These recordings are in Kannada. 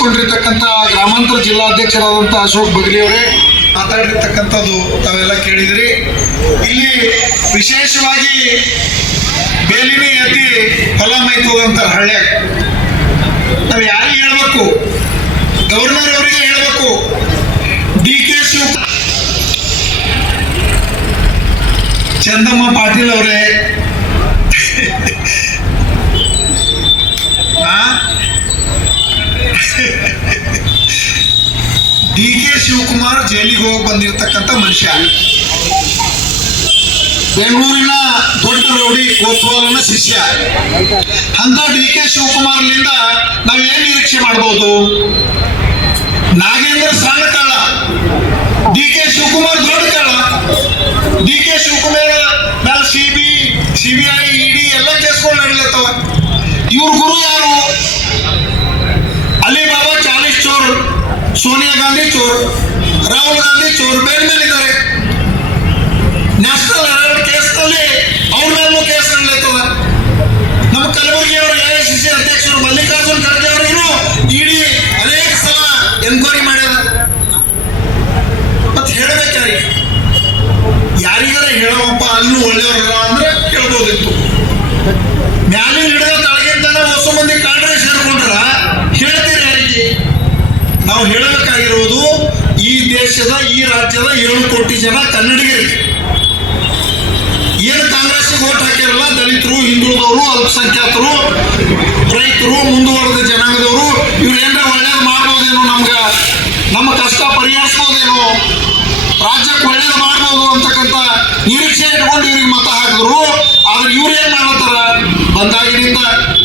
ಭಾಗವಹಿಸಿಕೊಂಡಿರ್ತಕ್ಕಂಥ ಗ್ರಾಮಾಂತರ ಜಿಲ್ಲಾಧ್ಯಕ್ಷರಾದಂಥ ಅಶೋಕ್ ಬಗಲಿ ಅವರೇ ಮಾತಾಡಿರ್ತಕ್ಕಂಥದ್ದು ತಾವೆಲ್ಲ ಕೇಳಿದ್ರಿ. ಇಲ್ಲಿ ವಿಶೇಷವಾಗಿ ಬೇಲಿನೇ ಎತ್ತಿ ಹೊಲ ಮೈತದಂತ ಹಳ್ಳ್ಯಾಗ ನಾವು ಯಾರಿಗೆ ಹೇಳ್ಬೇಕು? ಗವರ್ನರ್ ಅವರಿಗೆ ಹೇಳ್ಬೇಕು. DK ಶಿವಕುಮಾರ್, ಚಂದಮ್ಮ ಪಾಟೀಲ್ ಅವರೇ, DK ಶಿವಕುಮಾರ್ ಜೈಲಿಗೆ ಹೋಗಿ ಬಂದಿರತಕ್ಕಂಥ ಮನುಷ್ಯ, ಬೆಂಗಳೂರಿನ ದೊಡ್ಡ ರೌಡಿ ಕೋತ್ವಾಲನ ಶಿಷ್ಯ. ಅಂತ DK ಶಿವಕುಮಾರ್ಲಿಂದ ನಾವೇನ್ ನಿರೀಕ್ಷೆ ಮಾಡ್ಬೋದು? ನಾಗೇಂದ್ರ ಸಣ್ಣ ಕಳ್ಳ, DK ಶಿವಕುಮಾರ್ ದೊಡ್ಡ ಕಳ್ಳ. DK ಶಿವಕುಮಾರ್ ಮೇಲೆ CBI ED ಎಲ್ಲ ಕೇಸ್ಗಳು ನಡೀಲತ್ತವ. ಇವ್ರ ಗುರು ಯಾರು? ಅಲಿಬಾಬಾ 40 ಚೋರ್, ಸೋನಿಯಾ ಗಾಂಧಿ ಚೋರ್, ರಾಹುಲ್ ಗಾಂಧಿ ಚೋರ್, ಬೇರೆ ಮೇಲಿದ್ದಾರೆ. ನ್ಯಾಷನಲ್ ಹೆರಾಲ್ಡ್ ಕೇಸ್ನಲ್ಲಿ ಅವ್ರ ಮೇಲೂ ಕೇಸ್ ನಡೀತದ. ನಮ್ಮ ಕಲಬುರಗಿಯವರ AICC ಅಧ್ಯಕ್ಷರು ಮಲ್ಲಿಕಾರ್ಜುನ್ ಖರ್ಗೆ ಅವರಿಗೂ ED ಅನೇಕ ಸಲ ಎನ್ಕ್ವೈರಿ ಮಾಡ್ಯಾರ. ಮತ್ತೆ ಹೇಳ್ಬೇಕಾರಿ ಯಾರಿಗಾರ ಹೇಳೋಪ್ಪ ಅಲ್ಲೂ ಒಳ್ಳೆಯವರ ಅಂದ್ರೆ ಹೇಳ್ಬೋದಿತ್ತು. ಮ್ಯಾಲಿನ ಹಿಡಿದ ತಳಗಿಂತಾನ ಹೊಸ ಮಂದಿ ಕಾಡ್ರೆ ಸೇರ್ಕೊಂಡ್ರ ಹೇಳ್ತೀರಿ ಯಾರಿಗೆ? ನಾವು ಹೇಳಬೇಕಾಗಿರುವುದು ಈ ದೇಶದ, ಈ ರಾಜ್ಯದ 7 ಕೋಟಿ ಜನ ಕನ್ನಡಿಗರಿಗೆ. ಏನು ಕಾಂಗ್ರೆಸ್ಗೆ ವೋಟ್ ಹಾಕಿರಲ್ಲ, ದಲಿತರು, ಹಿಂದುಳಿದವರು, ಅಲ್ಪಸಂಖ್ಯಾತರು, ರೈತರು, ಮುಂದುವರೆದ ಜನಾಂಗದವರು, ಇವ್ರು ಏನಾರ ಒಳ್ಳೇದು ಮಾಡ್ಬೋದೇನೋ, ನಮ್ಮ ಕಷ್ಟ ಪರಿಹರಿಸ್ಬೋದೇನೋ, ರಾಜ್ಯಕ್ಕೆ ಒಳ್ಳೇದು ಮಾಡ್ಬೋದು ಅಂತಕ್ಕಂಥ ನಿರೀಕ್ಷೆ ಇಟ್ಕೊಂಡು ಇವ್ರಿಗೆ ಮತ ಹಾಕಿದ್ರು. ಆದ್ರೆ ಇವ್ರು ಏನ್ ಮಾಡತ್ತಾರ? ಬಂದಾಗಿನಿಂದ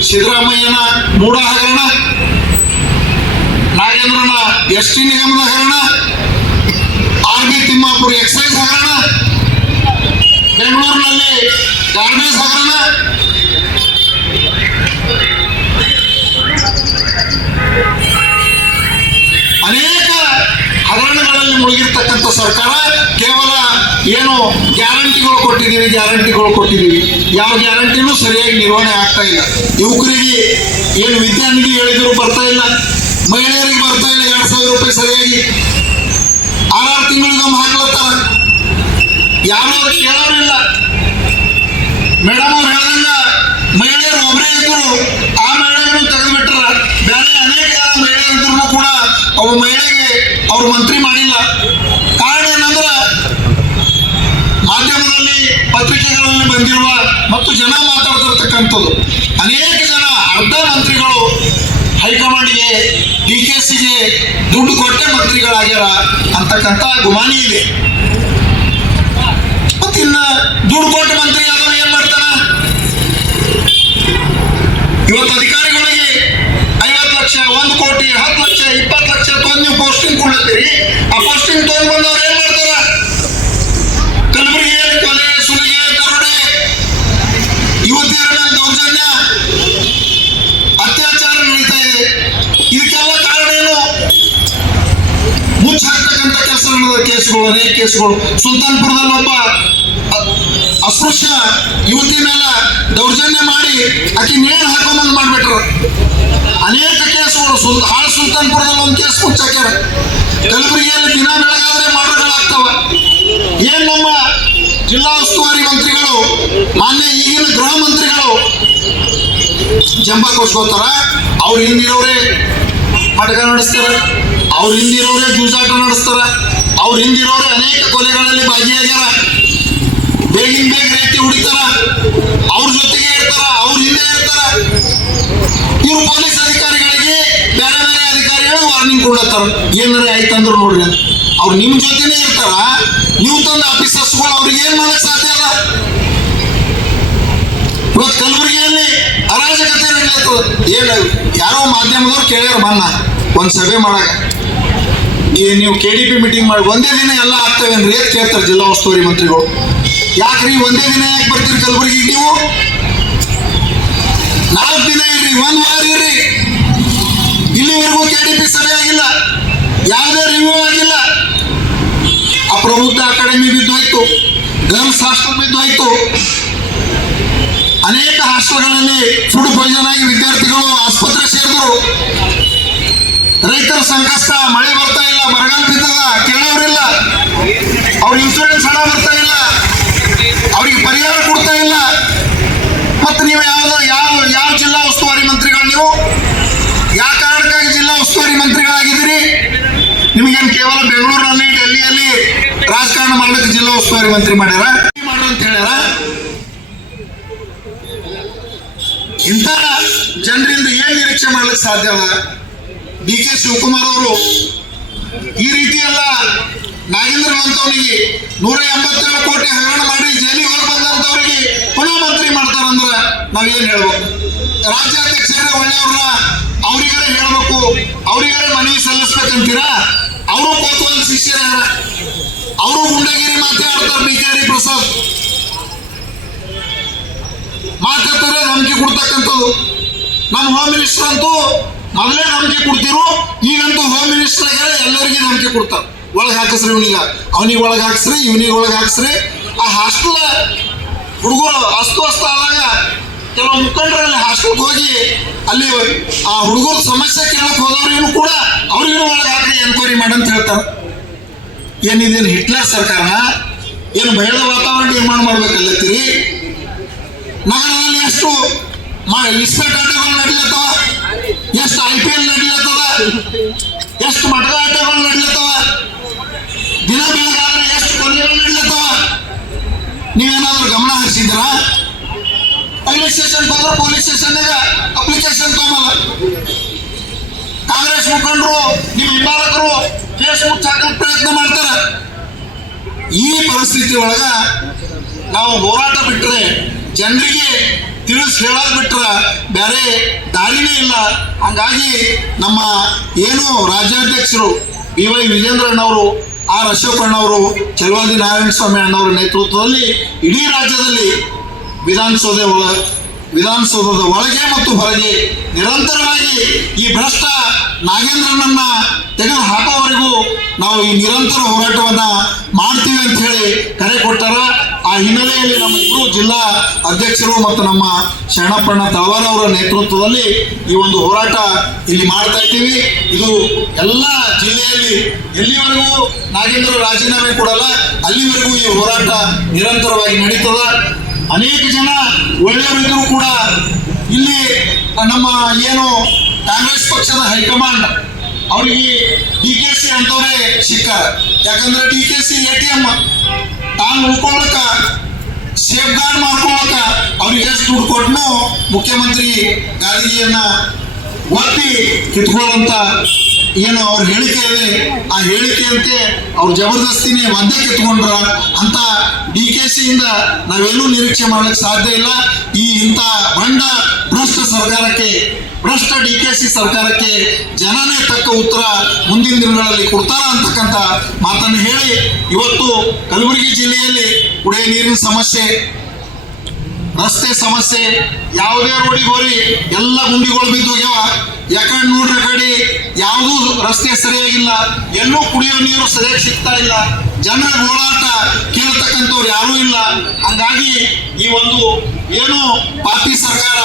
ಸಿದ್ದರಾಮಯ್ಯನ ಮೂಡ ಹಗರಣ, ನಾಗೇಂದ್ರನ ST ನಿಗಮದ ಹಗರಣ, RB ತಿಮ್ಮಾಪುರ ಎಕ್ಸೈಸ್ ಹಗರಣ, ಬೆಂಗಳೂರಿನಲ್ಲಿ ಗಾರ್ಬೇಜ್ ಹಗರಣ, ಅನೇಕ ಹಗರಣಗಳಲ್ಲಿ ಮುಳುಗಿರ್ತಕ್ಕಂಥ ಸರ್ಕಾರ ಕೇವಲ ಏನು ಗ್ಯಾರಂಟಿಗಳು ಕೊಟ್ಟಿದ್ದೀವಿ, ಯಾವ ಗ್ಯಾರಂಟಿನೂ ಸರಿಯಾಗಿ ನಿರ್ವಹಣೆ ಆಗ್ತಾ ಇಲ್ಲ. ಯುವಕರಿಗೆ ಏನು ವಿದ್ಯಾನಿಧಿ ಹೇಳಿದ್ರು ಬರ್ತಾ ಇಲ್ಲ, ಮಹಿಳೆಯರಿಗೆ ಬರ್ತಾ ಇಲ್ಲ 2,000 ರೂಪಾಯಿ ಸರಿಯಾಗಿ. 6 ತಿಂಗಳಿಗೊಮ್ಮೆ ಹಾಕ್ಲತ್ತಾರ, ಯಾರು ಕೇಳೋರಿಲ್ಲ. ಮೇಡಮ್ ಅವ್ರು ಹೇಳ್ದಂಗ ಮಹಿಳೆಯರು ಒಬ್ಬರೇ ಇದ್ರು, ಆ ಮಹಿಳೆಯರನ್ನು ತೆಗೆದುಬಿಟ್ರ. ಬೇರೆ ಅನೇಕ ಮಹಿಳೆಯರಿದ್ರು ಕೂಡ ಅವು ಮಹಿಳೆಗೆ ಅವ್ರು ಮಂತ್ರಿ ಮಾಡಿಲ್ಲ. ಕಾರಣ ಏನಂದ್ರ ಮಾಧ್ಯಮದಲ್ಲಿ, ಪತ್ರಿಕೆಗಳಲ್ಲಿ ಬಂದಿರುವ ಮತ್ತು ಜನ ಮಾತಾಡ್ತಿರ್ತಕ್ಕಂಥದ್ದು, ಅನೇಕ ಜನ ಅರ್ಧ ಮಂತ್ರಿಗಳು ಹೈಕಮಾಂಡ್ಗೆ, DKCಗೆ ದುಡ್ಡು ಕೊಟ್ಟೆ ಮಂತ್ರಿಗಳಾಗ್ಯಾರ ಅಂತಕ್ಕಂಥ ಗುಮಾನಿ ಇದೆ. ಮತ್ತಿನ್ನ ದುಡ್ಡು ಕೊಟ್ಟ ಮಂತ್ರಿ ಆದವ ಏನ್ ಮಾಡ್ತಾನ? ಇವತ್ತು ಅಧಿಕಾರಿಗಳಿಗೆ 50 ಲಕ್ಷ, 1 ಕೋಟಿ, 10 ಲಕ್ಷ, 20 ಲಕ್ಷ ತೊಂದು ನೀವು ಪೋಸ್ಟಿಂಗ್ ಕೊಡ್ಲತ್ತೀರಿ. ಆ ಪೋಸ್ಟಿಂಗ್ ತೊಗೊಂಡು ಬಂದವ್ರು ಏನ್ ಮಾಡ್ತಾರ? ಕಲಬುರಗಿಯಲ್ಲಿ ಕೊಲೆ, ಸುಲಿಗೆ, ದರೋಡೆ, ಯುವತಿಯರ ಮೇಲೆ ದೌರ್ಜನ್ಯ, ಅತ್ಯಾಚಾರ ನಡೀತಾ ಇದೆ. ಇದಕ್ಕೆಲ್ಲ ಕಾರಣ ಏನು? ಮುಚ್ಚಾಕ್ತಕ್ಕಂಥ ಕೆಲಸ ನಡೆದ ಕೇಸುಗಳು, ಅನೇಕ ಕೇಸುಗಳು. ಸುಲ್ತಾನ್ಪುರದಲ್ಲಿ ಒಬ್ಬ ಅಸ್ಪೃಶ್ಯ ಯುವತಿ ಮೇಲೆ ದೌರ್ಜನ್ಯ ಮಾಡಿ ಆಕಿ ನೇಣು ಹಾಕೊಂಬಂದು ಮಾಡ್ಬಿಟ್ರು. ಅನೇಕ ಕೇಸುಗಳು. ಸುಲ್ತಾನ್ಪುರದಲ್ಲಿ ಒಂದು ಕೇಸ್ ಮುಚ್ಚಾಕ್ಯಾರ. ಕಲಬುರಗಿಯಲ್ಲಿ ದಿನ ಬೆಳಗಾದ್ರೆ ಮರ್ಡರ್ಗಳಾಗ್ತಾವ. ಏನ್ ನಮ್ಮ ಜಿಲ್ಲಾ ಉಸ್ತುವಾರಿ ಮಂತ್ರಿಗಳು, ಮಾನ್ಯ ಈಗಿನ ಗೃಹ ಮಂತ್ರಿಗಳು ಜಂಬ ಕೊಡ್ಸ್ಕೋತಾರ. ಅವ್ರ ಹಿಂದಿರೋರೇ ನಾಟಕ ನಡೆಸ್ತಾರ, ಅವ್ರ ಹಿಂದಿರೋರೇ ಜೂಜಾಟ ನಡೆಸ್ತಾರ, ಅವ್ರ ಹಿಂದಿರೋರೇ ಅನೇಕ ಕೊಲೆಗಳಲ್ಲಿ ಭಾಗಿಯಾಗ್ಯಾರ. ಬೇಗ ರೀತಿ ಹುಡಿತಾರ, ಅವ್ರ ಜೊತೆಗೆ ಇರ್ತಾರ, ಅವ್ರ ಹಿಂದೆ ಇರ್ತಾರ. ಇವ್ರು ಪೊಲೀಸ್ ಅಧಿಕಾರಿಗಳಿಗೆ, ಬೇರೆ ಅಧಿಕಾರಿಗಳು ವಾರ್ನಿಂಗ್ ಕೊಡ್ಲತ್ತಾರ, ಏನಾರ ಆಯ್ತಂದ್ರು ನೋಡ್ರಿ ಅಂತ. ಅವ್ರು ನಿಮ್ ಜೊತೆನೇ ಇರ್ತಾರ. ನೀವು ತಂದ ಆಫೀಸರ್ಸ್ಗಳು ಅವ್ರಿಗೆ ಏನ್ ಮಾಡಕ್ ಸಾಧ್ಯ ಅಲ್ಲ? ಇವತ್ತು ಕಲಬುರಗಿಯಲ್ಲಿ ಅರಾಜಕತೆ ನಡೀಲತ್ತದ. ಏನು ಯಾರೋ ಮಾಧ್ಯಮದವ್ರು ಕೇಳ್ಯಾರ ಬನ್ನ ಒಂದ್ ಸಭೆ ಮಾಡಾಗ, ನೀವು KDP ಮೀಟಿಂಗ್ ಮಾಡಿ ಒಂದೇ ದಿನ ಎಲ್ಲ ಆಗ್ತವೇನ್ರಿ ಅಂತ ಕೇಳ್ತಾರೆ ಜಿಲ್ಲಾ ಉಸ್ತುವಾರಿ ಮಂತ್ರಿಗಳು. ಯಾಕ್ರಿ ಒಂದೇ ದಿನ ಯಾಕೆ ಬರ್ತೀರಿ ಕಲಬುರಗಿಗೆ? ನೀವು 4 ದಿನ ಇರ್ರಿ, 1 ವಾರ ಇರ್ರಿ. ಇಲ್ಲಿವರೆಗೂ KDP ಸಭೆ ಆಗಿಲ್ಲ, ಯಾವುದೇ ರಿವ್ಯೂ ಆಗಿಲ್ಲ. ಅಪ್ರಬುದ್ಧ ಅಕಾಡೆಮಿ ಬಿದ್ದೋಯ್ತು, ಗರ್ಲ್ಸ್ ಹಾಸ್ಟೆಲ್ ಬಿದ್ದೋಯ್ತು. ಅನೇಕ ಹಾಸ್ಟೆಲ್ಗಳಲ್ಲಿ ಫುಡ್ ಪಾಯ್ಸನ್ ಆಗಿ ವಿದ್ಯಾರ್ಥಿಗಳು ಆಸ್ಪತ್ರೆ ಸೇರಿದ್ರು. ರೈತರ ಸಂಕಷ್ಟ, ಮಳೆ ಬರ್ತಾ ಇಲ್ಲ, ಬರಗಾಲ ಬಿದ್ದದ, ಕೇಳೋರಿಲ್ಲ, ಅವ್ರ ಇನ್ಶೂರೆನ್ಸ್ ಹಣ ಬರ್ತಾ ಇಲ್ಲ, ಅವ್ರಿಗೆ ಪರಿಹಾರ ಕೊಡ್ತಾ ಇಲ್ಲ. ಮತ್ತೆ ನೀವು ಯಾವ ಜಿಲ್ಲಾ ಉಸ್ತುವಾರಿ ಮಂತ್ರಿಗಳು? ನೀವು ಯಾವ ಕಾರಣಕ್ಕಾಗಿ ಜಿಲ್ಲಾ ಉಸ್ತುವಾರಿ ಮಂತ್ರಿಗಳಾಗಿದ್ದೀರಿ? ನಿಮಗೇನು ಕೇವಲ ಬೆಂಗಳೂರಿನಲ್ಲಿ, ಡೆಲ್ಲಿಯಲ್ಲಿ ರಾಜಕಾರಣ ಮಾಡ್ಲಿಕ್ಕೆ ಜಿಲ್ಲಾ ಉಸ್ತುವಾರಿ ಮಂತ್ರಿ ಮಾಡ್ಯಾರ ಅಂತ ಹೇಳ್ಯಾರ? ಇಂಥ ಜನರಿಂದ ಏನ್ ನಿರೀಕ್ಷೆ ಮಾಡ್ಲಿಕ್ಕೆ ಸಾಧ್ಯ ಅದ? ಡಿ ಕೆ ಶಿವಕುಮಾರ್ ಅವರು ಈ ರೀತಿ ಎಲ್ಲ ನಾಗೇಂದ್ರ ಅಂತವನಿಗೆ 187 ಕೋಟಿ ಹಗರಣ ಮಾಡಿ ಜೈಲಿಗೆ ಹೋಗಿ ಬಂದಂತವ್ರಿಗೆ ಪುನಃ ಮಂತ್ರಿ ಮಾಡ್ತಾರಂದ್ರ ನಾವೇನ್ ಹೇಳ್ಬೇಕು? ರಾಜ್ಯಾಧ್ಯಕ್ಷರೇ ಒಳ್ಳೆಯವ್ರ, ಅವ್ರಿಗಾರೆ ಹೇಳ್ಬೇಕು, ಅವ್ರಿಗಾರೆ ಮನವಿ ಸಲ್ಲಿಸ್ಬೇಕಂತೀರಾ? ಅವರು ಕೋತ್ವಾಲ್ ಶಿಷ್ಯರ, ಅವರು ಗುಂಡಗಿರಿ ಮಾತಾಡ್ತಾರೆ. ಬಿ ಕೆ ಪ್ರಸಾದ್ ಮಾತಾಡ್ತಾರೆ, ಧಮಕಿ ಕೊಡ್ತಕ್ಕಂಥದ್ದು. ನಮ್ಮ ಹೋಮ್ ಮಿನಿಸ್ಟರ್ ಅಂತೂ ಮೊದಲೇ ಧಮಕಿ ಕೊಡ್ತಿರು, ಈಗಂತೂ ಹೋಮ್ ಮಿನಿಸ್ಟರ್ ಎಲ್ಲರಿಗೆ ಧಮಕಿ ಕೊಡ್ತಾರೆ. ಒಳಗೆ ಹಾಕಿಸ್ರಿ, ಅವನಿಗೆ ಒಳಗೆ ಹಾಕಿಸ್ರಿ, ಇವನಿಗೆ ಒಳಗೆ ಹಾಕಿಸ್ರಿ. ಆ ಹಾಸ್ಟೆಲ್ ಹುಡುಗರು ಅಸ್ತವ್ಯಸ್ತ ಆದಾಗ ಕೆಲವು ಮುಖಂಡರಲ್ಲಿ ಹಾಸ್ಟೆಲ್ಗೆ ಹೋಗಿ ಅಲ್ಲಿ ಆ ಹುಡುಗರ ಸಮಸ್ಯೆ ಕೇಳಕ್ ಹೋದವ್ರಿಗೂ ಕೂಡ ಅವ್ರಿಗೂ ಒಳಗೆ ಹಾಕಿ ಎನ್ಕ್ವೈರಿ ಮಾಡಂತ ಹೇಳ್ತಾರೆ. ಏನಿದೇನು ಹಿಟ್ಲರ್ ಸರ್ಕಾರನ? ಏನು ಭಯದ ವಾತಾವರಣ ನಿರ್ಮಾಣ ಮಾಡ್ಬೇಕಲ್ಲತ್ತೀರಿ? ನಗರದಲ್ಲಿ ಎಷ್ಟು ಇಸ್ಪೇಟ್ ಆಟಗಳು ನಡೀಲತ್ತವ, ಎಷ್ಟು IPL ನಡೀಲತ್ತದ, ಎಷ್ಟು ಮಟಕ ಆಟಗಳು ನಡೀಲತ್ತವ, ದಿನ ಬೆಳಗಾದ್ರೆ ಎಷ್ಟು ಕೊಲೆಗಳು ನಡೀಲತ್ತವ. ನೀವೇನಾದ್ರೂ ಗಮನ ಹರಿಸಿದ್ರ? ಪೊಲೀಸ್ ಸ್ಟೇಷನ್ ಹೋದ್ರೆ ಪೊಲೀಸ್ ಸ್ಟೇಷನ್ಯಾಗ ಅಪ್ಲಿಕೇಶನ್ ತಗೊಂಬಲ್ಲ. ಕಾಂಗ್ರೆಸ್ ಮುಖಂಡರು, ನಿಮ್ಮ ಹಿಂಬಾಲಕರು ಫೇಸ್ಬುಕ್ ಹಾಕಲು ಪ್ರಯತ್ನ ಮಾಡ್ತಾರೆ. ಈ ಪರಿಸ್ಥಿತಿ ಒಳಗ ನಾವು ಹೋರಾಟ ಬಿಟ್ಟರೆ, ಜನರಿಗೆ ತಿಳಿಸಿ ಹೇಳೋದು ಬಿಟ್ರೆ ಬೇರೆ ದಾರಿನೇ ಇಲ್ಲ. ಹಂಗಾಗಿ ನಮ್ಮ ಏನು ರಾಜ್ಯಾಧ್ಯಕ್ಷರು BY ವಿಜೇಂದ್ರಣ್ಣವರು, R ಅಶೋಕಣ್ಣವರು, ಚಲವಾದಿ ನಾರಾಯಣ ಸ್ವಾಮಿ ಅಣ್ಣವರ ನೇತೃತ್ವದಲ್ಲಿ ಇಡೀ ರಾಜ್ಯದಲ್ಲಿ ವಿಧಾನಸೌಧದ ಒಳಗೆ ಮತ್ತು ಹೊರಗೆ ನಿರಂತರವಾಗಿ ಈ ಭ್ರಷ್ಟ ನಾಗೇಂದ್ರನನ್ನ ತೆಗೆದು ಹಾಕೋವರೆಗೂ ನಾವು ಈ ನಿರಂತರ ಹೋರಾಟವನ್ನ ಮಾಡ್ತೀವಿ ಅಂತ ಹೇಳಿ ಕರೆ ಕೊಟ್ಟಾರ. ಆ ಹಿನ್ನೆಲೆಯಲ್ಲಿ ನಮ್ಮ ಇಬ್ಬರು ಜಿಲ್ಲಾ ಅಧ್ಯಕ್ಷರು ಮತ್ತು ನಮ್ಮ ಶರಣಪ್ಪಣ್ಣ ತಳವಾರ ಅವರ ನೇತೃತ್ವದಲ್ಲಿ ಈ ಒಂದು ಹೋರಾಟ ಇಲ್ಲಿ ಮಾಡ್ತಾ ಇದ್ದೀವಿ. ಇದು ಎಲ್ಲ ಜಿಲ್ಲೆಯಲ್ಲಿ ಎಲ್ಲಿವರೆಗೂ ನಾಗೇಂದ್ರ ರಾಜೀನಾಮೆ ಕೊಡಲ್ಲ ಅಲ್ಲಿವರೆಗೂ ಈ ಹೋರಾಟ ನಿರಂತರವಾಗಿ ನಡೀತದ. ಅನೇಕ ಜನ ಒಳ್ಳೆಯವರಿದ್ದರೂ ಕೂಡ ಇಲ್ಲಿ ನಮ್ಮ ಏನು ಕಾಂಗ್ರೆಸ್ ಪಕ್ಷದ ಹೈಕಮಾಂಡ್ ಅವರಿಗೆ DKC ಅಂತವರೇ ಸಿಕ್ಕಾರ. ಯಾಕಂದ್ರೆ DKC ATM ತಾನು ಉಳ್ಕೊಳ್ಳಕ, ಸೇಫ್ ಗಾರ್ಡ್ ಮಾಡ್ಕೊಳ್ಳಕ ಅವ್ರಿಗೆ ಎಷ್ಟು ದುಡ್ಡು ಕೊಟ್ಟನು ಮುಖ್ಯಮಂತ್ರಿ ಗಾದಿಗೆಯನ್ನ ಒತ್ತಿ ಕಿತ್ಕೊಳ್ಳುವಂತ ಏನು ಅವ್ರ ಹೇಳಿಕೆ ಇದೆ, ಆ ಹೇಳಿಕೆಯಂತೆ ಅವ್ರು ಜಬರ್ದಸ್ತಿನೇ ಒದ್ದೆ ಕಿತ್ಕೊಂಡ್ರ ಅಂತ DKC ಇಂದ ನಾವೇನೂ ನಿರೀಕ್ಷೆ ಮಾಡ್ಲಿಕ್ಕೆ ಸಾಧ್ಯ ಇಲ್ಲ. ಈ ಇಂಥ ಭ್ರಷ್ಟ ಸರ್ಕಾರಕ್ಕೆ, ಭ್ರಷ್ಟ DKC ಸರ್ಕಾರಕ್ಕೆ ಜನನೇ ತಕ್ಕ ಉತ್ತರ ಮುಂದಿನ ದಿನಗಳಲ್ಲಿ ಕೊಡ್ತಾರ ಅಂತಕ್ಕಂಥ ಮಾತನ್ನು ಹೇಳಿ, ಇವತ್ತು ಕಲಬುರಗಿ ಜಿಲ್ಲೆಯಲ್ಲಿ ಕುಡಿಯ ನೀರಿನ ಸಮಸ್ಯೆ, ರಸ್ತೆ ಸಮಸ್ಯೆ, ಯಾವುದೇ ರೋಡಿಗೆ ಹೋರಿ ಎಲ್ಲ ಗುಂಡಿಗಳು ಬಿದ್ದು ಹೋಗ್ಯಾವ. ಯಾಕಂದ್ರೆ ನೋಡ್ರಿ ಕಡೆ ಯಾವುದೂ ರಸ್ತೆ ಸರಿಯಾಗಿಲ್ಲ, ಎಲ್ಲೂ ಕುಡಿಯೋ ನೀರು ಸರಿಯಾಗಿ ಸಿಗ್ತಾ ಇಲ್ಲ, ಜನರ ಹೋರಾಟ ಕೇಳ್ತಕ್ಕಂಥವ್ರು ಯಾರೂ ಇಲ್ಲ. ಹಂಗಾಗಿ ಈ ಒಂದು ಏನು ಪಾರ್ಟಿ ಸರ್ಕಾರ,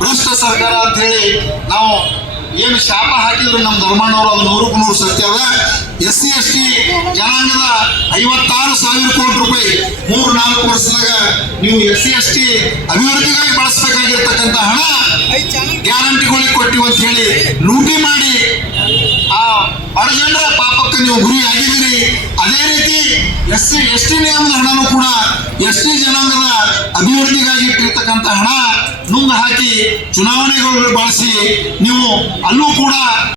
ಭ್ರಷ್ಟ ಸರ್ಕಾರ ಅಂತ ಹೇಳಿ ನಾವು ಏನು ಶಾಪ ಹಾಕಿದ್ರು ನಮ್ಮ ಧರ್ಮಣ್ಣವರು, ಅದು 100ಕ್ಕೆ 100 ಸತ್ಯ ಅದ. SC ST ಜನಾಂಗದ 56,000 ಕೋಟಿ ರೂಪಾಯಿ 3-4 ವರ್ಷದಾಗ ನೀವು SC ST ಅಭಿವೃದ್ಧಿಗಾಗಿ ಬಳಸಬೇಕಾಗಿರ್ತಕ್ಕಂಥ ಹಣ ಗ್ಯಾರಂಟಿಗಳಿಗೆ ಕೊಟ್ಟಿವಿ ಅಂತ ಹೇಳಿ ಲೂಟಿ ಮಾಡಿ ಆ ಬಡಜನರ ಪಾಪಕ್ಕೆ ನೀವು ಗುರಿ ಆಗಿದ್ದೀರಿ. ಅದೇ ರೀತಿ SC ST ನಿಯಮದ ಹಣನೂ ಕೂಡ ST ಜನಾಂಗದ ಅಭಿವೃದ್ಧಿಗಾಗಿ ಇಟ್ಟಿರ್ತಕ್ಕಂಥ ಹಣ ನುಂಗು ಹಾಕಿ ಚುನಾವಣೆಗಳು ಬಳಸಿ ನೀವು ಅಲ್ಲೂ ಕೂಡ